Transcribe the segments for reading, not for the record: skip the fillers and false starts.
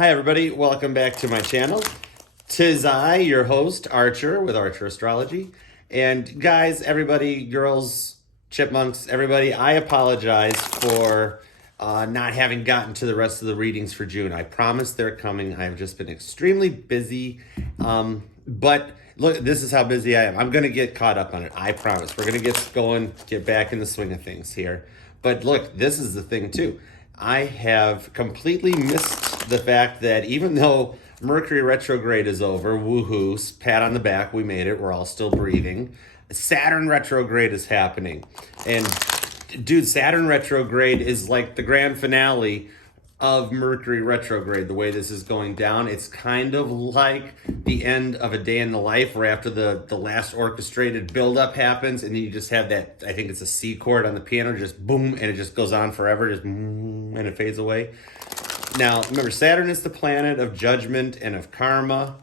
Hi everybody, welcome back to my channel. Tis I, your host, Archer, with Archer Astrology. And guys, everybody, girls, chipmunks, everybody, I apologize for not having gotten to the rest of the readings for June. I promise they're coming. I've just been extremely busy. But look, this is how busy I am. I'm going to get caught up on it. I promise. We're going to get going, get back in the swing of things here. But look, this is the thing too. I have completely missed the fact that even though Mercury retrograde is over, woohoo, pat on the back, we made it, we're all still breathing. Saturn retrograde is happening. And dude, Saturn retrograde is like the grand finale of Mercury retrograde, the way this is going down. It's kind of like the end of a day in the life, where after the last orchestrated buildup happens, and then you just have that, I think it's a C chord on the piano, just boom, and it just goes on forever, just boom, and it fades away. Now, remember, Saturn is the planet of judgment and of karma,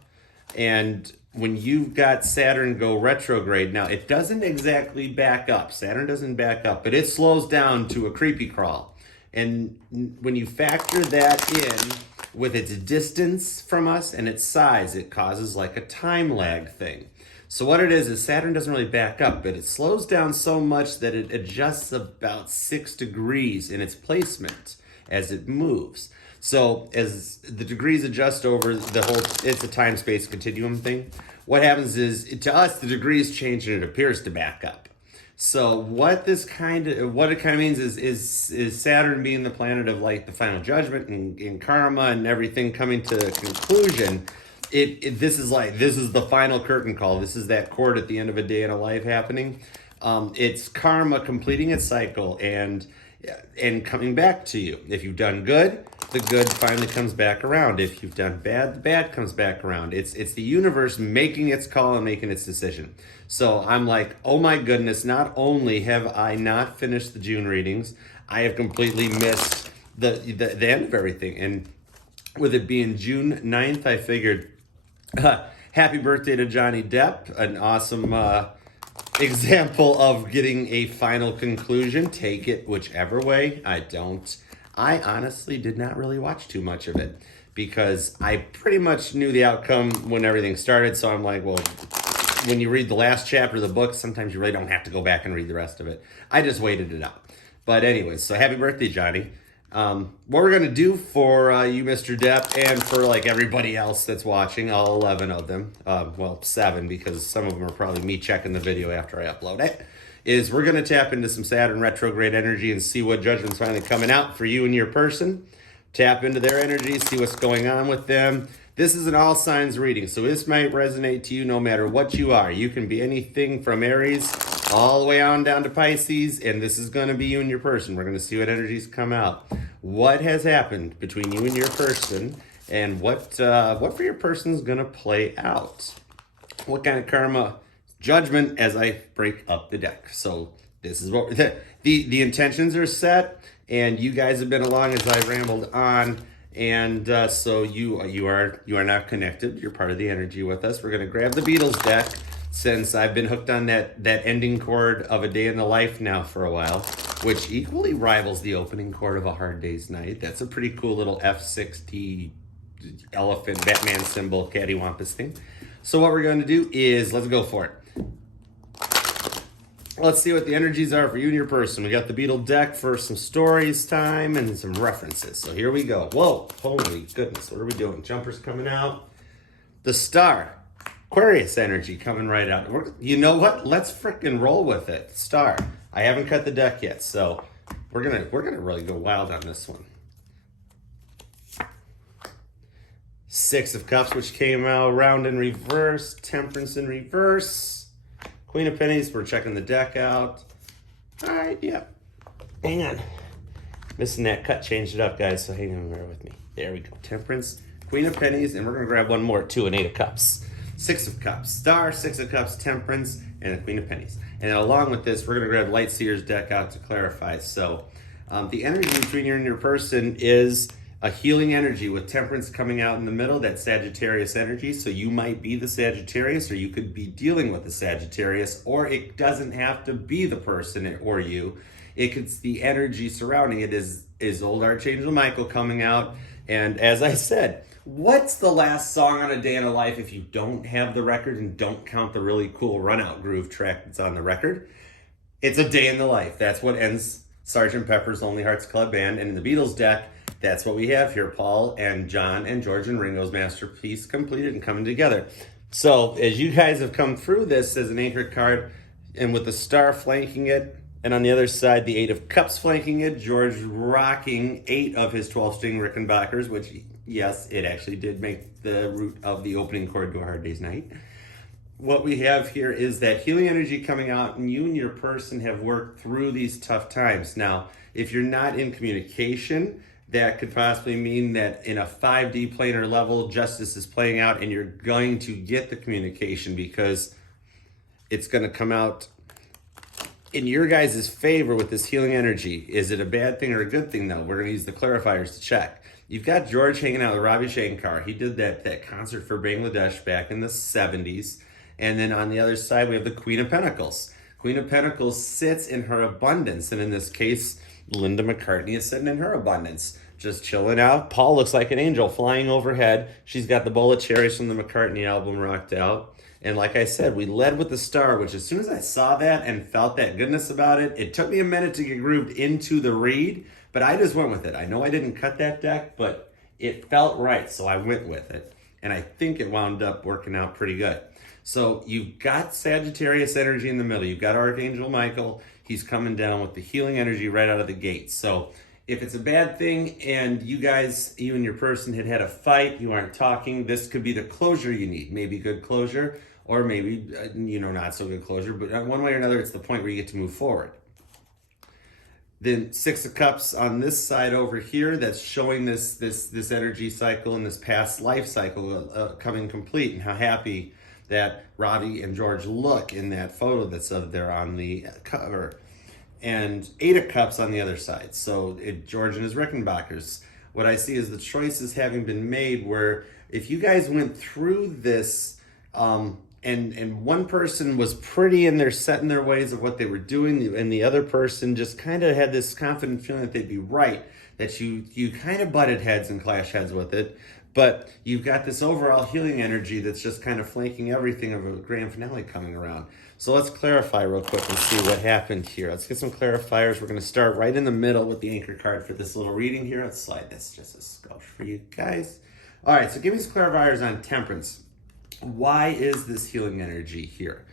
and when you've got Saturn go retrograde, now it doesn't exactly back up. Saturn doesn't back up, but it slows down to a creepy crawl. And when you factor that in with its distance from us and its size, it causes like a time lag thing. So what it is Saturn doesn't really back up, but it slows down so much that it adjusts about 6 degrees in its placement as it moves. So as the degrees adjust over the whole, it's a time-space continuum thing. What happens is, to us, the degrees change and it appears to back up. So what it kind of means is Saturn being the planet of like the final judgment and karma and everything coming to a conclusion. This is the final curtain call. This is that chord at the end of a day in a life happening. It's karma completing its cycle and coming back to you. If you've done good, the good finally comes back around. If you've done bad, the bad comes back around. It's the universe making its call and making its decision. So I'm like, oh my goodness, not only have I not finished the June readings, I have completely missed the end of everything. And with it being June 9th, I figured, happy birthday to Johnny Depp, an awesome example of getting a final conclusion. Take it whichever way. I honestly did not really watch too much of it because I pretty much knew the outcome when everything started. So I'm like, well, when you read the last chapter of the book, sometimes you really don't have to go back and read the rest of it. I just waited it out. But anyways, so happy birthday, Johnny. What we're going to do for you, Mr. Depp, and for like everybody else that's watching, all 11 of them, well, 7, because some of them are probably me checking the video after I upload it, is we're going to tap into some Saturn retrograde energy and see what judgment's finally coming out for you and your person. Tap into their energy, see what's going on with them. This is an all signs reading, so this might resonate to you no matter what you are. You can be anything from Aries all the way on down to Pisces, and this is going to be you and your person. We're going to see what energies come out. What has happened between you and your person, and what for your person is going to play out. What kind of karma judgment as I break up the deck. So this is what the intentions are set, and you guys have been along as I rambled on. And so you are now connected. You're part of the energy with us. We're going to grab the Beatles deck, since I've been hooked on that ending chord of A Day in the Life now for a while, which equally rivals the opening chord of A Hard Day's Night. That's a pretty cool little F60 elephant Batman symbol cattywampus thing. So what we're going to do is, let's go for it. Let's see what the energies are for you and your person. We got the Beetle deck for some stories time and some references. So here we go. Whoa, holy goodness, what are we doing? Jumpers coming out. The Star, Aquarius energy coming right out. You know what? Let's frickin' roll with it. Star. I haven't cut the deck yet, so we're gonna really go wild on this one. 6 of Cups, which came out round in reverse. Temperance in reverse. Queen of Pennies, we're checking the deck out. All right, yeah. Hang on. Missing that cut, changed it up, guys, so hang on there with me. There we go. Temperance, Queen of Pennies, and we're going to grab one more, 2 and 8 of Cups. 6 of Cups, Star, 6 of Cups, Temperance, and the Queen of Pennies. And then along with this, we're going to grab Lightseer's deck out to clarify. So the energy between you and your person is a healing energy with Temperance coming out in the middle, that Sagittarius energy. So you might be the Sagittarius, or you could be dealing with the Sagittarius, or it doesn't have to be the person or you. It's the energy surrounding it is old Archangel Michael coming out. And as I said, what's the last song on A Day in a Life if you don't have the record and don't count the really cool run out groove track that's on the record? It's A Day in the Life. That's what ends Sgt. Pepper's Lonely Hearts Club Band. And in the Beatles deck, that's what we have here. Paul and John and George and Ringo's masterpiece completed and coming together. So as you guys have come through this as an anchor card, and with the star flanking it, and on the other side, the 8 of Cups flanking it, George rocking 8 of his 12-string Rickenbackers, which, yes, it actually did make the root of the opening chord to A Hard Day's Night. What we have here is that healing energy coming out, and you and your person have worked through these tough times. Now, if you're not in communication, that could possibly mean that in a 5D planar level, justice is playing out, and you're going to get the communication because it's going to come out in your guys' favor with this healing energy. Is it a bad thing or a good thing, though? We're going to use the clarifiers to check. You've got George hanging out with Ravi Shankar. He did that concert for Bangladesh back in the 70s. And then on the other side, we have the Queen of Pentacles. Queen of Pentacles sits in her abundance. And in this case, Linda McCartney is sitting in her abundance, just chilling out. Paul looks like an angel flying overhead. She's got the bowl of cherries from the McCartney album rocked out. And like I said, we led with the star, which as soon as I saw that and felt that goodness about it, it took me a minute to get grooved into the read, but I just went with it. I know I didn't cut that deck, but it felt right, so I went with it. And I think it wound up working out pretty good. So you've got Sagittarius energy in the middle. You've got Archangel Michael. He's coming down with the healing energy right out of the gate. So if it's a bad thing and you and your person had a fight, you aren't talking, this could be the closure you need. Maybe good closure, or maybe, not so good closure, but one way or another, it's the point where you get to move forward. Then 6 of Cups on this side over here, that's showing this energy cycle and this past life cycle coming complete, and how happy that Ravi and George look in that photo that's up there on the cover. And 8 of Cups on the other side. So George and his Rickenbackers. What I see is the choices having been made where if you guys went through this and one person was pretty in their set in their ways of what they were doing, and the other person just kind of had this confident feeling that they'd be right, that you kind of butted heads and clash heads with it, but you've got this overall healing energy that's just kind of flanking everything of a grand finale coming around. So let's clarify real quick and see what happened here. Let's get some clarifiers. We're going to start right in the middle with the anchor card for this little reading here. Let's slide this just a skosh for you guys. All right, so give me some clarifiers on Temperance. Why is this healing energy here?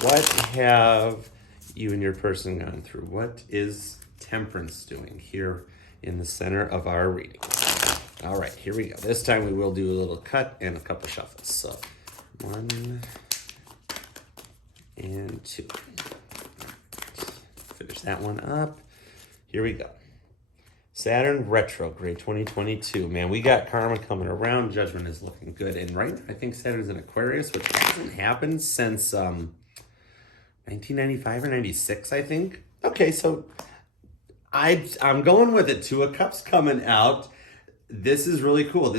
What have you and your person gone through? What is Temperance doing here in the center of our reading? All right, here we go. This time we will do a little cut and a couple shuffles. So 1 and 2. Finish that one up. Here we go. Saturn retrograde 2022. Man, we got karma coming around. Judgment is looking good. And right now, I think Saturn's in Aquarius, which hasn't happened since 1995 or 96, I think. Okay, so I'm going with it. 2 of Cups coming out. This is really cool.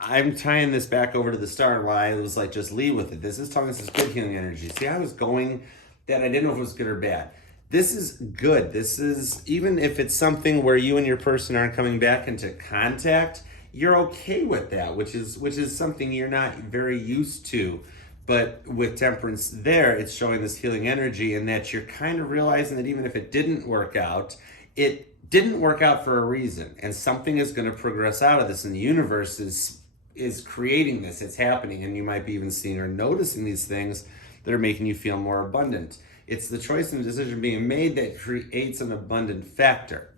I'm tying this back over to the star and why I was like, just leave with it. This is telling us it's good healing energy. See, I was going that I didn't know if it was good or bad. This is good. This is, even if it's something where you and your person aren't coming back into contact, you're okay with that, which is something you're not very used to. But with Temperance there, it's showing this healing energy, and that you're kind of realizing that even if it didn't work out, it didn't work out for a reason, and something is going to progress out of this, and the universe is creating this. It's happening, and you might be even seeing or noticing these things that are making you feel more abundant. It's the choice and decision being made that creates an abundant factor.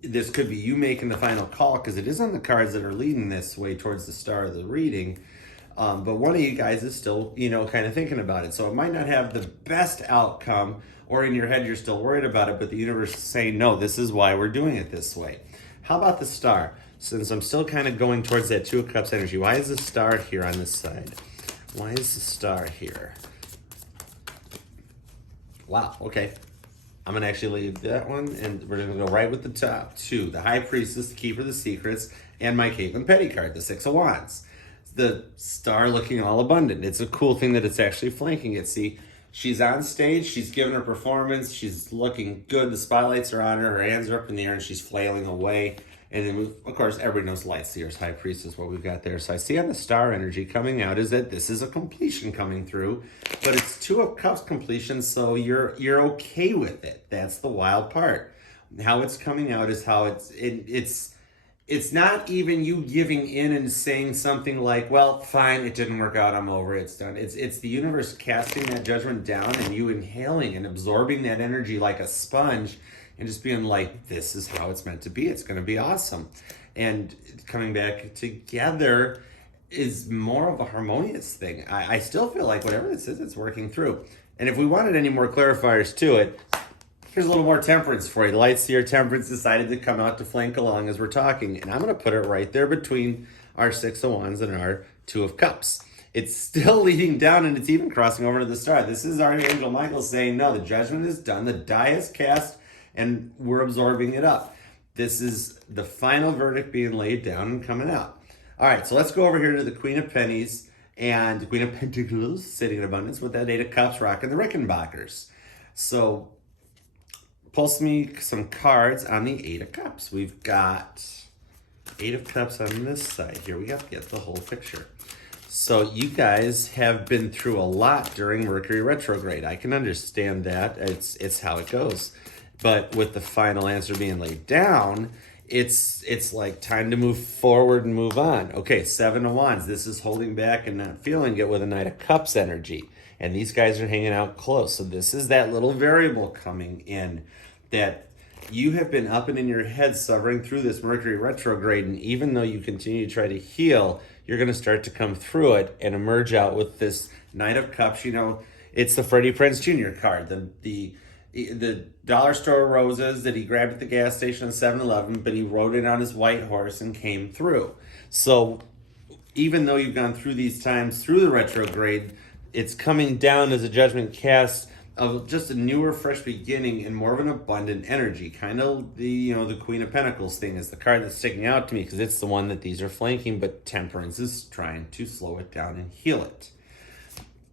This could be you making the final call, because it is on the cards that are leading this way towards the star of the reading. But one of you guys is still, kind of thinking about it. So it might not have the best outcome, or in your head you're still worried about it, but the universe is saying, no, this is why we're doing it this way. How about the star? Since I'm still kind of going towards that 2 of Cups energy, why is the star here on this side? Why is the star here? Wow, okay. I'm going to actually leave that one, and we're going to go right with the top 2. The High Priestess, the Keeper of the Secrets, and my Caitlin Petty card, the 6 of Wands. The star looking all abundant. It's a cool thing that it's actually flanking it. See, She's on stage, she's giving her performance, she's looking good, the spotlights are on her, her hands are up in the air, and she's flailing away. And then, of course, everybody knows Light Seer's High Priestess, what we've got there. So I see on the star energy coming out is that this is a completion coming through, but it's Two of Cups completion, so you're okay with it. That's the wild part. How it's coming out is how it's not even you giving in and saying something like, well, fine, it didn't work out, I'm over it, it's done. It's the universe casting that judgment down and you inhaling and absorbing that energy like a sponge and just being like, this is how it's meant to be. It's going to be awesome. And coming back together is more of a harmonious thing. I still feel like whatever this is, it's working through. And if we wanted any more clarifiers to it, here's a little more temperance for you. Light Seer Temperance decided to come out to flank along as we're talking. And I'm going to put it right there between our Six of Wands and our Two of Cups. It's still leading down and it's even crossing over to the star. This is Archangel Michael saying, no, the judgment is done. The die is cast and we're absorbing it up. This is the final verdict being laid down and coming out. All right, so let's go over here to the Queen of Pennies and the Queen of Pentacles sitting in abundance with that Eight of Cups rocking the Rickenbackers. So pulse me some cards on the Eight of Cups. We've got Eight of Cups on this side here. We have to get the whole picture. So you guys have been through a lot during Mercury retrograde. I can understand that. It's how it goes. But with the final answer being laid down, it's like time to move forward and move on. Okay, Seven of Wands. This is holding back and not feeling it with a Knight of Cups energy. And these guys are hanging out close. So this is that little variable coming in that you have been up and in your head suffering through this Mercury retrograde. And even though you continue to try to heal, you're going to start to come through it and emerge out with this Knight of Cups. You know, it's the Freddie Prinze Jr. card, the dollar store roses that he grabbed at the gas station at 7-Eleven, but he rode it on his white horse and came through. So even though you've gone through these times through the retrograde, it's coming down as a judgment cast of just a newer, fresh beginning and more of an abundant energy. Kind of the Queen of Pentacles thing is the card that's sticking out to me because it's the one that these are flanking, but Temperance is trying to slow it down and heal it.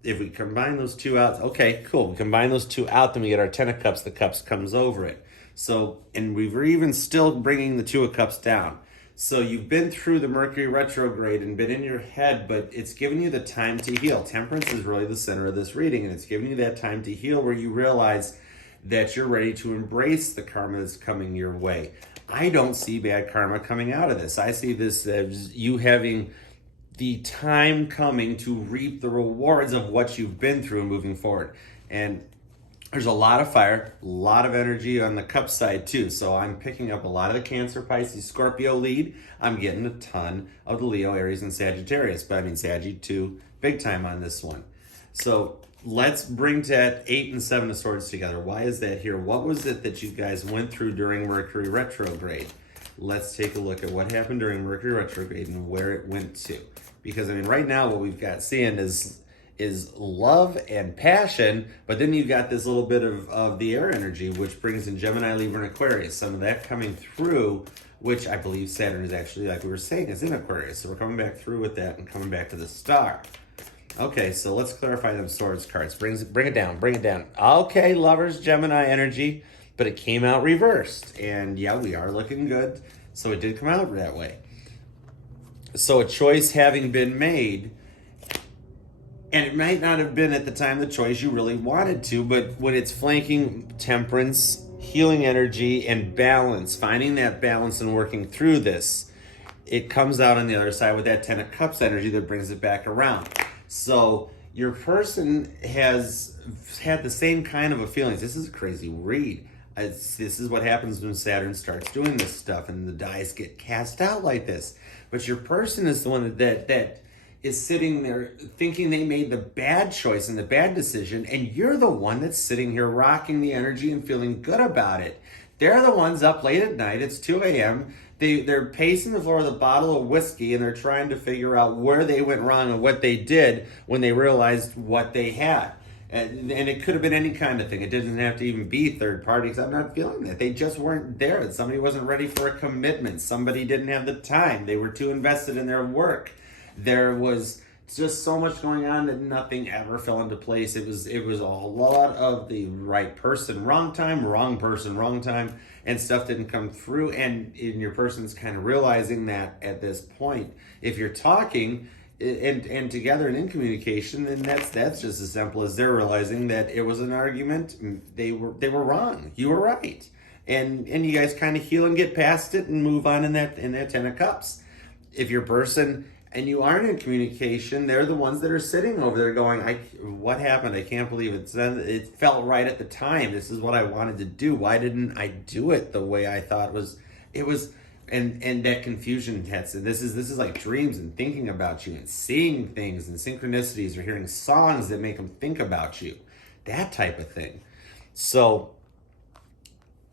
If we combine those two out, okay, cool. We combine those two out, then we get our Ten of Cups. The Cups comes over it. So, and we're even still bringing the Two of Cups down. So you've been through the Mercury retrograde and been in your head, but it's giving you the time to heal. Temperance is really the center of this reading, and it's giving you that time to heal where you realize that you're ready to embrace the karma that's coming your way. I don't see bad karma coming out of this. I see this as you having the time coming to reap the rewards of what you've been through and moving forward. And there's a lot of fire, a lot of energy on the cup side too. So I'm picking up a lot of the Cancer, Pisces, Scorpio lead. I'm getting a ton of the Leo, Aries, and Sagittarius. But I mean, Saggy too, big time on this one. So let's bring that 8 and 7 of Swords together. Why is that here? What was it that you guys went through during Mercury retrograde? Let's take a look at what happened during Mercury retrograde and where it went to. Because I mean, right now what we've got seeing is love and passion, but then you got this little bit of the air energy, which brings in Gemini, Libra, and Aquarius. Some of that coming through, which I believe Saturn is actually, like we were saying, is in Aquarius. So we're coming back through with that and coming back to the star. Okay, so let's clarify them Swords cards. Bring it down. Okay, Lovers, Gemini energy, but it came out reversed. And yeah, we are looking good. So it did come out that way. So a choice having been made, and it might not have been at the time the choice you really wanted to, but when it's flanking Temperance, healing energy, and balance, finding that balance and working through this, it comes out on the other side with that Ten of Cups energy that brings it back around. So your person has had the same kind of a feeling. This is a crazy read. This is what happens when Saturn starts doing this stuff and the dice get cast out like this. But your person is the one that is sitting there thinking they made the bad choice and the bad decision, and you're the one that's sitting here rocking the energy and feeling good about it. They're the ones up late at night. It's 2 a.m. They're pacing the floor with a bottle of whiskey, and they're trying to figure out where they went wrong and what they did when they realized what they had. And it could have been any kind of thing. It didn't have to even be third parties. I'm not feeling that. They just weren't there. Somebody wasn't ready for a commitment. Somebody didn't have the time. They were too invested in their work. There was It's just so much going on that nothing ever fell into place. It was a lot of the right person, wrong time, wrong person, wrong time, and stuff didn't come through. And your person's kind of realizing that at this point, if you're talking and together and in communication, then that's just as simple as they're realizing that it was an argument. They were wrong. You were right. And you guys kind of heal and get past it and move on in that Ten of Cups. If your person and you aren't in communication, they're the ones that are sitting over there going, what happened? I can't believe it. It felt right at the time. This is what I wanted to do. Why didn't I do it the way I thought it was? And that confusion hits. And this is like dreams and thinking about you and seeing things and synchronicities or hearing songs that make them think about you. That type of thing. So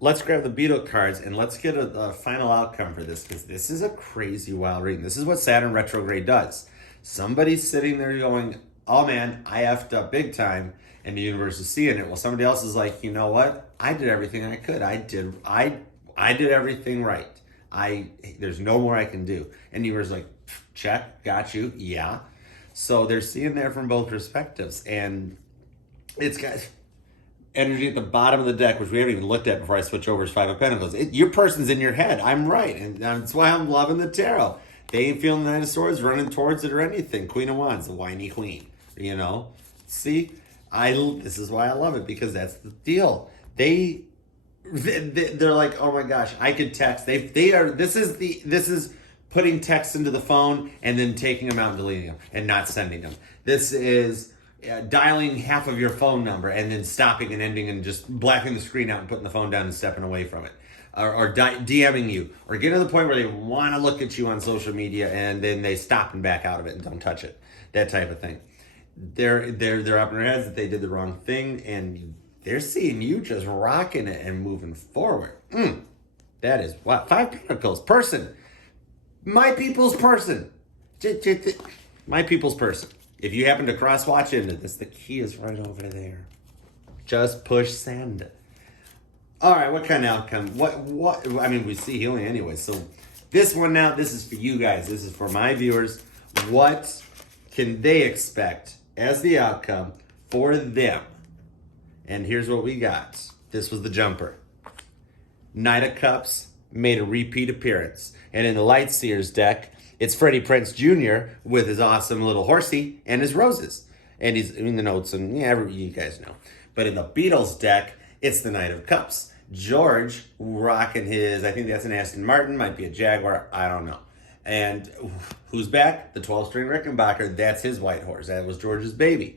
let's grab the Beetle cards and let's get a final outcome for this, because this is a crazy wild reading. This is what Saturn retrograde does. Somebody's sitting there going, oh man, I effed up big time, and the universe is seeing it. Well, somebody else is like, you know what? I did everything I could. I did everything right. There's no more I can do. And the universe is like, check, got you, yeah. So they're seeing there from both perspectives, and it's got energy at the bottom of the deck, which we haven't even looked at before I switch over, is Five of Pentacles. Your person's in your head. I'm right. And that's why I'm loving the tarot. They ain't feeling the Knight of Swords running towards it or anything. Queen of Wands, the whiny queen. You know? See? This is why I love it, because that's the deal. They're like, oh my gosh, I could text. This is putting text into the phone and then taking them out and deleting them and not sending them. This is dialing half of your phone number and then stopping and ending and just blacking the screen out and putting the phone down and stepping away from it, or DMing you, or getting to the point where they want to look at you on social media and then they stop and back out of it and don't touch it. That type of thing. They're up in their heads that they did the wrong thing, and they're seeing you just rocking it and moving forward. That is what Five Pentacles person, my people's person, my people's person. If you happen to cross-watch into this, the key is right over there. Just push send. All right, what kind of outcome? What? I mean, we see healing anyway. So this one now, this is for you guys. This is for my viewers. What can they expect as the outcome for them? And here's what we got. This was the jumper. Knight of Cups made a repeat appearance. And in the Light Seers deck, it's Freddie Prinze Jr. with his awesome little horsey and his roses. And he's in the notes, and yeah, you guys know. But in the Beatles deck, it's the Knight of Cups. George rocking his, I think that's an Aston Martin, might be a Jaguar, I don't know. And who's back? The 12-string Rickenbacker. That's his white horse. That was George's baby.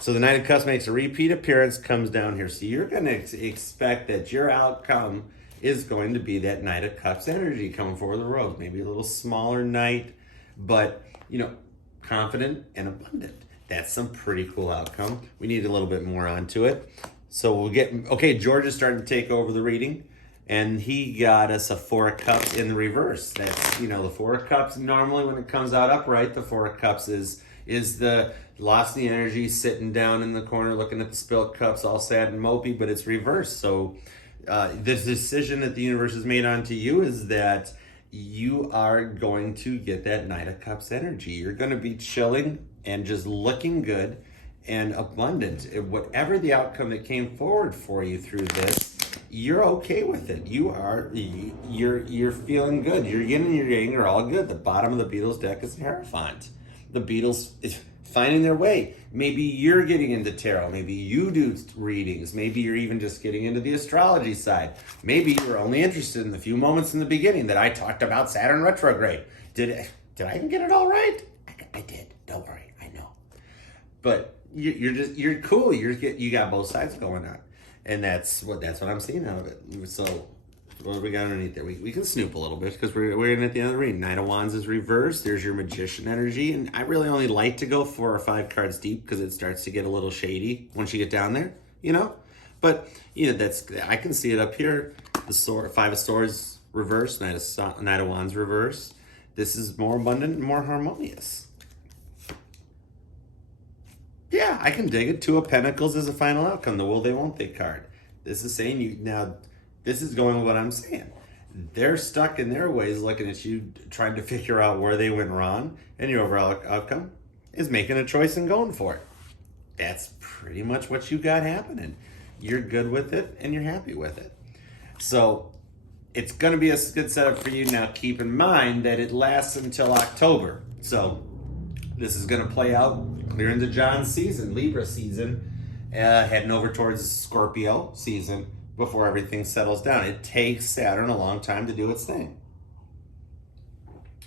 So the Knight of Cups makes a repeat appearance, comes down here. So you're going to expect that your outcome is going to be that Knight of Cups energy coming forward the road. Maybe a little smaller knight, but, confident and abundant. That's some pretty cool outcome. We need a little bit more onto it. So we'll get, okay, George is starting to take over the reading, and he got us a Four of Cups in the reverse. That's, the Four of Cups, normally when it comes out upright, the Four of Cups is the lost the energy, sitting down in the corner, looking at the spilt cups, all sad and mopey, but it's reversed. So the decision that the universe has made onto you is that you are going to get that Knight of Cups energy. You're going to be chilling and just looking good and abundant. Whatever the outcome that came forward for you through this, you're okay with it. You're feeling good. You're yin and your yang are all good. The bottom of the Beatles deck is Hierophant. The Beatles is finding their way. Maybe you're getting into tarot. Maybe you do readings. Maybe you're even just getting into the astrology side. Maybe you were only interested in the few moments in the beginning that I talked about Saturn retrograde. Did I even get it all right? I did. Don't worry. I know. But you're cool. You got both sides going on, and that's what I'm seeing out of it. So what do we got underneath there? We can snoop a little bit because we're in at the end of the reading. Knight of Wands is reversed. There's your Magician energy, and I really only like to go 4 or 5 cards deep because it starts to get a little shady once you get down there, But I can see it up here. The sword, 5 of Swords reversed. Knight of Wands reversed. This is more abundant and more harmonious. Yeah, I can dig it. 2 of Pentacles is a final outcome. The will they, won't they card. This is saying you now. This is going with what I'm saying. They're stuck in their ways, looking at you, trying to figure out where they went wrong and your overall outcome. is making a choice and going for it. That's pretty much what you got happening. You're good with it and you're happy with it. So it's going to be a good setup for you. Now keep in mind that it lasts until October. So this is going to play out clear into John's season, Libra season, heading over towards Scorpio season before everything settles down. It takes Saturn a long time to do its thing.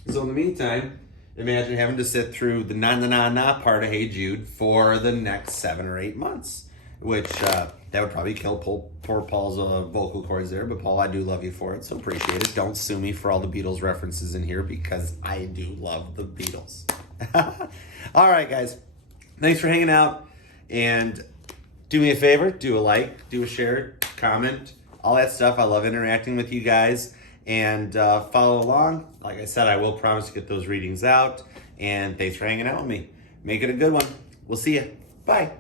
So in the meantime, imagine having to sit through the na part of Hey Jude for the next 7 or 8 months, which that would probably kill poor Paul's vocal cords there. But Paul, I do love you for it, so appreciate it. Don't sue me for all the Beatles references in here because I do love the Beatles. All right, guys. Thanks for hanging out. And do me a favor, do a like, do a share, comment, all that stuff. I love interacting with you guys. And follow along. Like I said, I will promise to get those readings out. And thanks for hanging out with me. Make it a good one. We'll see you. Bye.